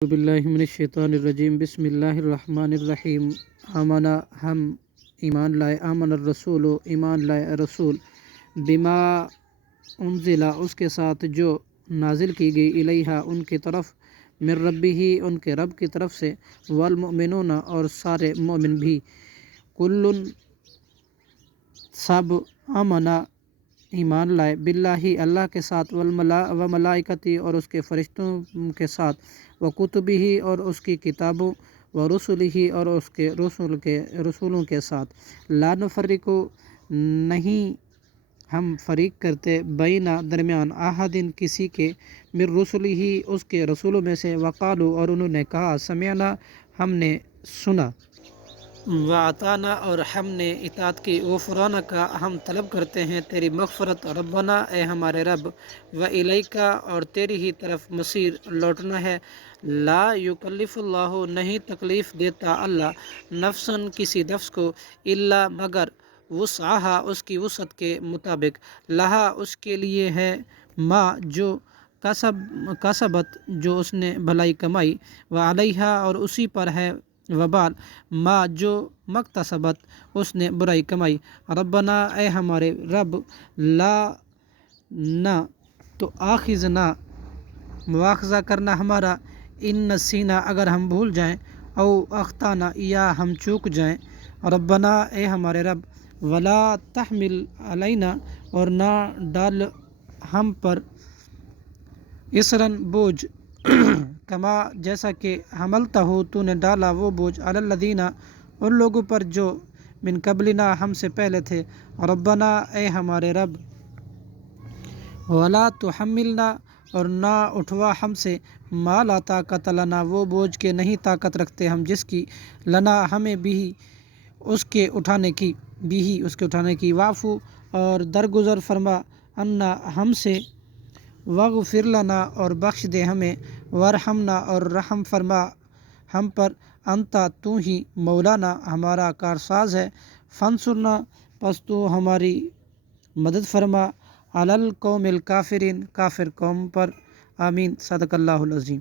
اعوذ باللہ من الشیطان الرجیم بسم اللہ الرحمن الرحیم آمنا ہم ایمان لائے آمن الرسول ایمان لائے رسول بما انزلہ اس کے ساتھ جو نازل کی گئی الیہا ان کی طرف من ربہ ان کے رب کی طرف سے والمؤمنون اور سارے مومن بھی کل سب آمنا ایمان لائے باللہ اللہ کے ساتھ وملائکتی اور اس کے فرشتوں کے ساتھ وکتبہ اور اس کی کتابوں ورسلہ اور اس کے رسولوں کے ساتھ لا نفرق نہیں ہم فریق کرتے بینا درمیان احدٍ کسی کے من رسلہ اس کے رسولوں میں سے وقالو اور انہوں نے کہا سمعنا ہم نے سنا وَأَطَعْنَا اور ہم نے اطاعت کی غفرانک ہم طلب کرتے ہیں تیری مغفرت ربنا اے ہمارے رب وَإِلَيْكَ اور تیری ہی طرف مصیر لوٹنا ہے لا یکلف اللہ نہیں تکلیف دیتا اللہ نفساً کسی نفس کو الا مگر وسعہا اس کی وسعت کے مطابق لہا اس کے لیے ہے ما جو کسبت جو اس نے بھلائی کمائی وعلیہا اور اسی پر ہے وبال ما جو مکتسبت اس نے برائی کمائی ربنا اے ہمارے رب لا نہ تو آخذنا مواخذہ کرنا ہمارا ان نسینا اگر ہم بھول جائیں او اخطانا یا ہم چوک جائیں ربنا اے ہمارے رب ولا تحمل علینا اور نہ ڈال ہم پر اسراً بوجھ کما جیسا کہ حملتہ تو نے ڈالا وہ بوجھ علی الذین ان لوگوں پر جو من قبلنا ہم سے پہلے تھے ربنا اے ہمارے رب ولا تحملنا اور نہ اٹھوا ہم سے ما لا طاقت لنا وہ بوجھ کے نہیں طاقت رکھتے ہم جس کی لنا ہمیں بھی اس کے اٹھانے کی واعفو اور درگزر فرما انا ہم سے واغفر لنا اور بخش دے ہمیں ورحمنا اور رحم فرما ہم پر انتا تو ہی مولانا ہمارا کارساز ہے فانصرنا پس تو ہماری مدد فرما علی القوم الکافرین کافر قوم پر آمین صدق اللہ العظیم